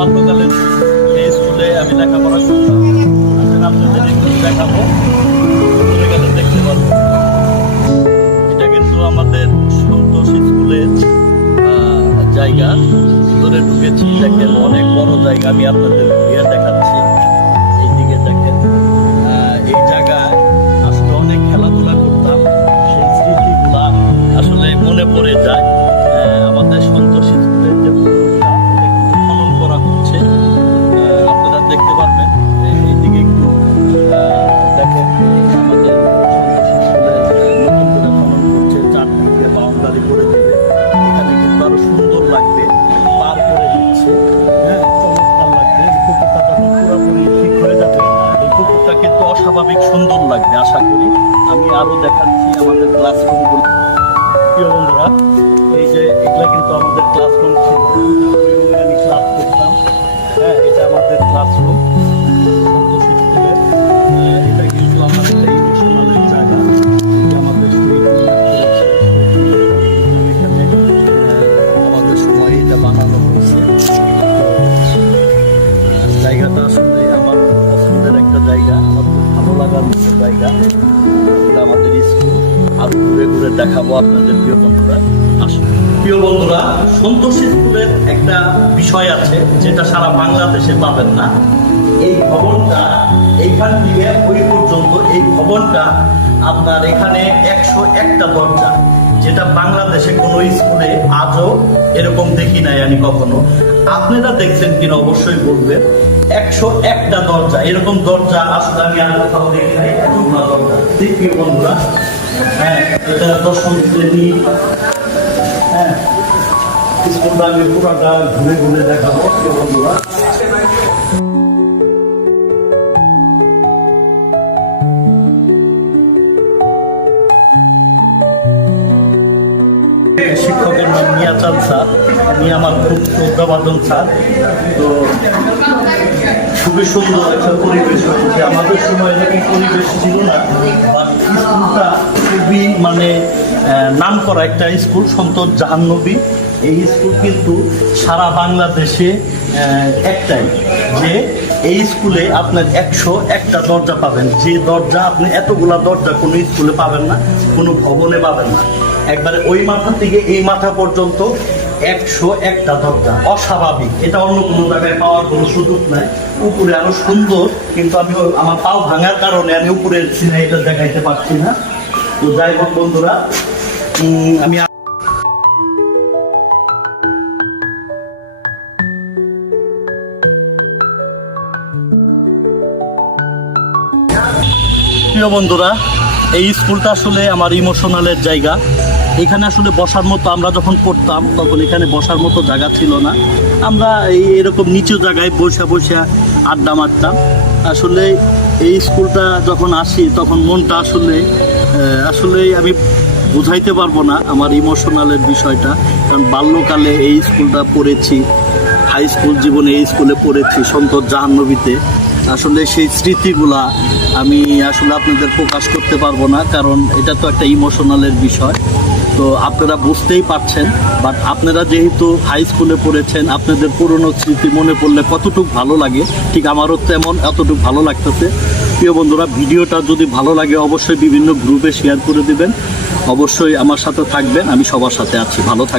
বাল্যকালের এই স্কুলে আমি লেখাপড়া করতাম। আসলে আপনাদের একটু দেখাবো, চলে গেলে দেখতে পারবো। এটা কিন্তু আমাদের সন্তোষ স্কুলের জায়গা। ভিতরে ঢুকেছি, দেখেন অনেক বড় জায়গা। আমি আপনাদের ঘুরিয়ে দেখাচ্ছি। এইদিকে দেখেন, এই জায়গায় আসলে অনেক খেলাধুলা করতাম। সেই স্মৃতিগুলা আসলে মনে পড়ে যায়। আমাদের সন্তোষ স্কুলের যে পুকুরটা, এটা কিন্তু খনন করা হচ্ছে, আপনারা দেখতে পারবেন। এইদিকে একটু দেখেন, আমাদের সন্তোষ স্কুলে নতুন করে খনন করছে, চারদিকে বাউন্ডারি করে দেবে। এখানে কিন্তু আরো সুন্দর লাগবে, পার করে দিচ্ছে। হ্যাঁ, চমৎকার লাগবে। পুকুরটা যখন পুরোপুরি ঠিক হয়ে যাবে, এই পুকুরটা কিন্তু অস্বাভাবিক সুন্দর লাগবে আশা করি। আমি আরো দেখাচ্ছি আমাদের ক্লাসরুমগুলো। প্রিয় বন্ধুরা, এই যে এগুলা কিন্তু আমাদের ক্লাসরুম ছিল, ওই রুমে আমি ক্লাস করতাম। হ্যাঁ, এটা আমাদের ক্লাসরুম সন্তোষ স্কুলে। এটা কিন্তু আমাদের ইমোশনালের জায়গা। এটা আমাদের এখানে আমাদের সময় এটা বানানো হয়েছে। জায়গাটা আসলে আমার পছন্দের একটা জায়গা, আমার খুব ভালো লাগার মতো জায়গা। এটা আমাদের স্কুল। আর ঘুরে ঘুরে দেখাবো আপনাদের প্রিয় বন্ধুরা। আসলে প্রিয় বন্ধুরা, সন্তোষ স্কুলের একটা বিষয় আছে যেটা সারা বাংলাদেশে পাবেন না। এই ভবনটা এইখান থেকে ওই পর্যন্ত, এই ভবনটা আপনার এখানে 101টা দরজা, যেটা বাংলাদেশে কোনো স্কুলে আজও এরকম দেখি নাই আমি কখনো। আপনারা দেখছেন কিনা অবশ্যই বলবেন। 101টা দরজা, এরকম দরজা আসলে আমি আর কোথাও দেখি নাই। এতগুলো দরজা, দেখি বন্ধুরা। হ্যাঁ, এটা 10ম শ্রেণী। হ্যাঁ, স্কুলটা আমি পুরাটা ঘুরে ঘুরে দেখাবো বন্ধুরা। শিক্ষকের নাম মিয়াচাঁদ স্যার। উনি আমার খুব শ্রদ্ধাভাজন স্যার। তো খুবই সুন্দর একটা পরিবেশ হচ্ছে। আমাদের সময় এরকম পরিবেশ ছিল না। স্কুলটা খুবই নাম করা একটা স্কুল, সন্তোষ জাহান্নবী। এই স্কুল কিন্তু সারা বাংলাদেশে একটাই, যে এই স্কুলে আপনার 101টা দরজা পাবেন। যে দরজা আপনি এতগুলা দরজা কোনো স্কুলে পাবেন না, কোনো ভবনে পাবেন না। একবারে ওই মাথা থেকে এই মাথা পর্যন্ত 101টা দরজা, অস্বাভাবিক। এটা অন্য কোনো জায়গায় পাওয়ার কোনো সুযোগ নাই। উপরে আরো সুন্দর, কিন্তু আমি আমার পাও ভাঙার কারণে আমি উপরের সিনারিটা দেখাইতে পারছি না। তো যাই হোক বন্ধুরা, আমি প্রিয় বন্ধুরা, এই স্কুলটা আসলে আমার ইমোশনালের জায়গা। এখানে আসলে বসার মতো, আমরা যখন পড়তাম তখন এখানে বসার মতো জায়গা ছিল না। আমরা এরকম নিচু জায়গায় বসে বসে আড্ডা মারতাম। আসলে এই স্কুলটা যখন আসি তখন মনটা আসলে আমি বুঝাইতে পারবো না আমার ইমোশনালের বিষয়টা। কারণ বাল্যকালে এই স্কুলটা পড়েছি, হাই স্কুল জীবনে এই স্কুলে পড়েছি, সন্তোষ জাহান্নবীতে। আসলে সেই স্মৃতিগুলা আমি আসলে আপনাদের প্রকাশ করতে পারবো না, কারণ এটা তো একটা ইমোশনালের বিষয়। তো আপনারা বুঝতেই পারছেন। বাট আপনারা যেহেতু হাই স্কুলে পড়েছেন, আপনাদের পুরনো স্মৃতি মনে পড়লে কতটুকু ভালো লাগে, ঠিক আমারও তেমন এতটুকু ভালো লাগতেছে। প্রিয় বন্ধুরা, ভিডিওটা যদি ভালো লাগে অবশ্যই বিভিন্ন গ্রুপে শেয়ার করে দিবেন। অবশ্যই আমার সাথে থাকবেন, আমি সবার সাথে আছি। ভালো থাকবেন।